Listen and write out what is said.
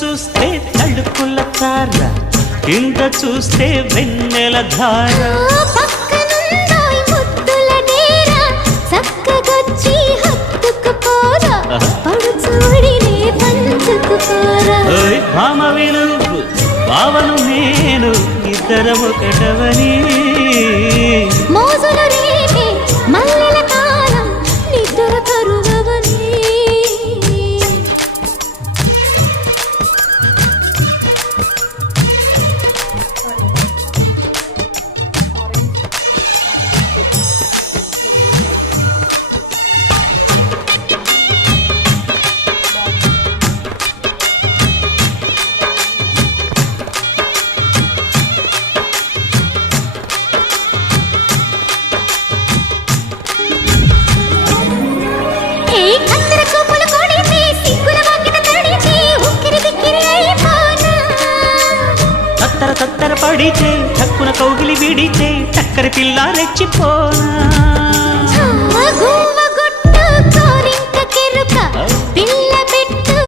చూస్తే తడుకుల తార, కింద చూస్తే వెన్నెల ధార. పక్కనుందోయ్ ముద్దుల డేరా, చక్కగొచ్చి హత్తుకుపోరా, పడు చూడినే పంచుకుపోరా. ఓయ్ భామ విలువు భావను నేను, ఇద్దరం ఒకటవని. మోజులు రేపే మల్లెల కాలం, నిద్ర కరువవని. తత్తర తత్తర పడితే, తక్కున కౌగిలి విడితే, చక్కర పిల్ల రెచ్చిపోనా.